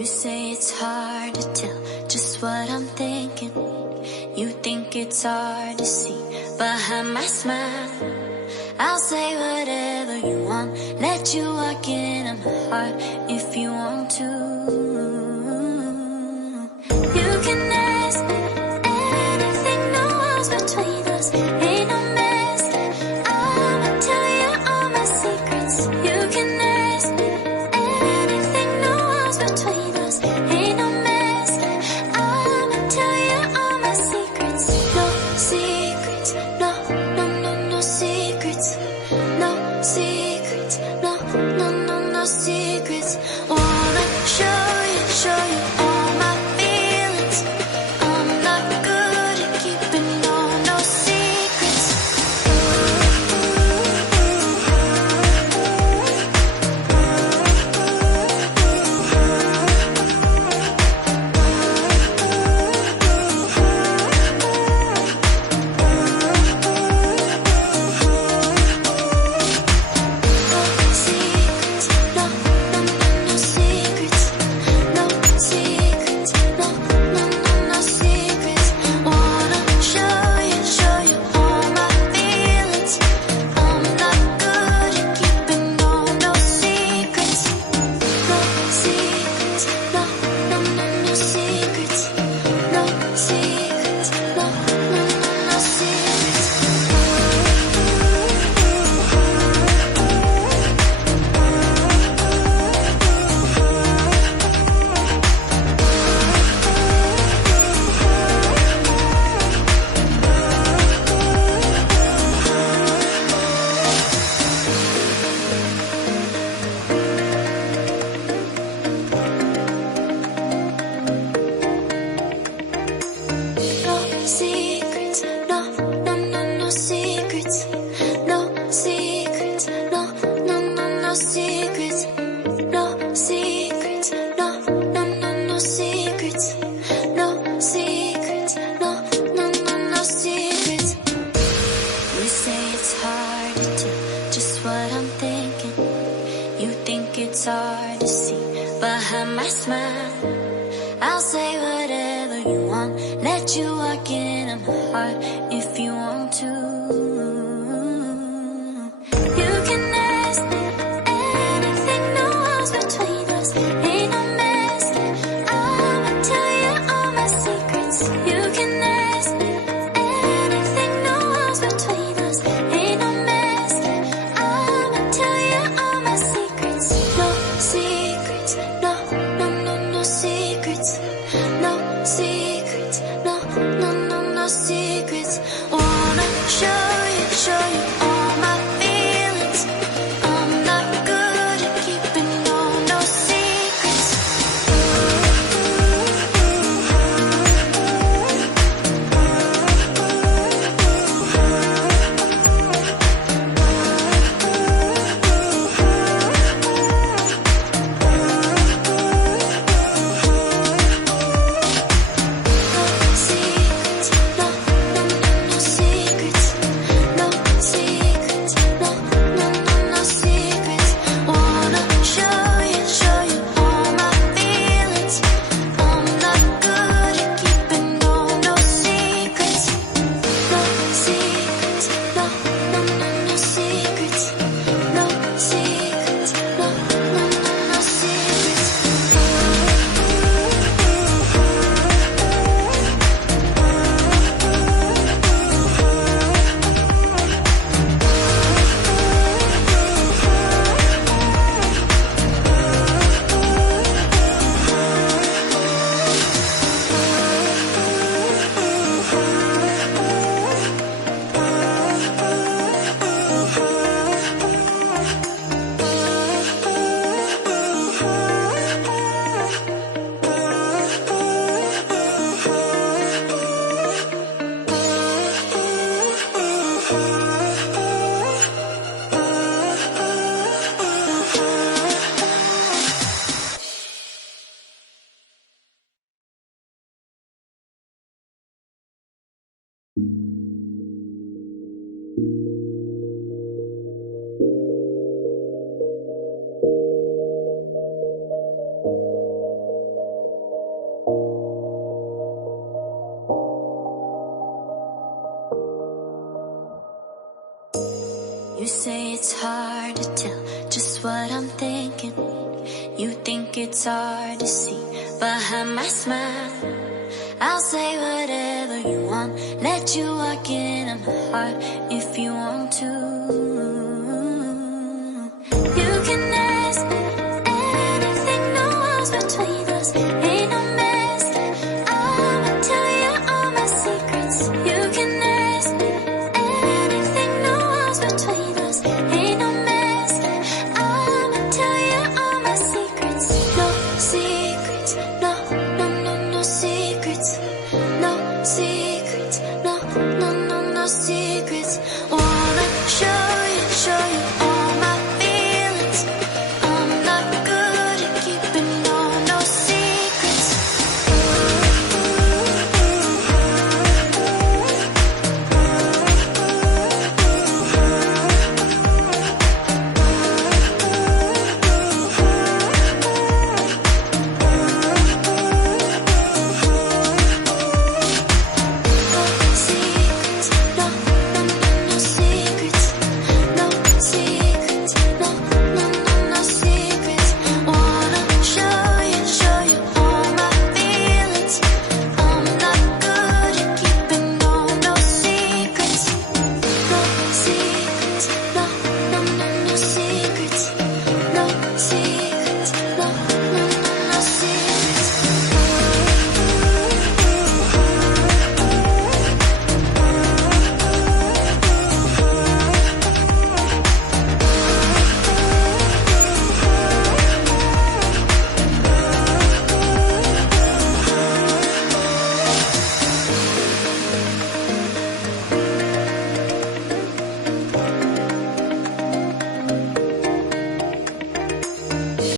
You say it's hard to tell just what I'm thinking. You think it's hard to see behind my smile. I'll say whatever you want, let you walk into my heart if you want to. You can ask me anything, no walls between us, ain't no mask. I'ma tell you all my secrets. You can ask me anything, no walls between us, ain't no mask. I'ma tell you all my secrets. No secrets, no, no, no, no secrets. No secrets, no, no, no, no secrets. Wanna show you all my feelings. I'm not good at keeping no secrets. It's hard to see behind my smile. I'll say whatever you want, let you walk into my heart if you want to. You can ask me anything, no walls between us, ain't no mask. I'ma tell you all my secrets. You can ask me anything, no walls between us, ain't no mask. I'ma tell you all my secrets. No secrets, no, no, no, no secrets. No secrets, no, no, no, no secrets. Wanna show you is what I'm thinking. You think it's hard to see behind my smile. I'll say whatever you want, let you walk into my heart if you want to.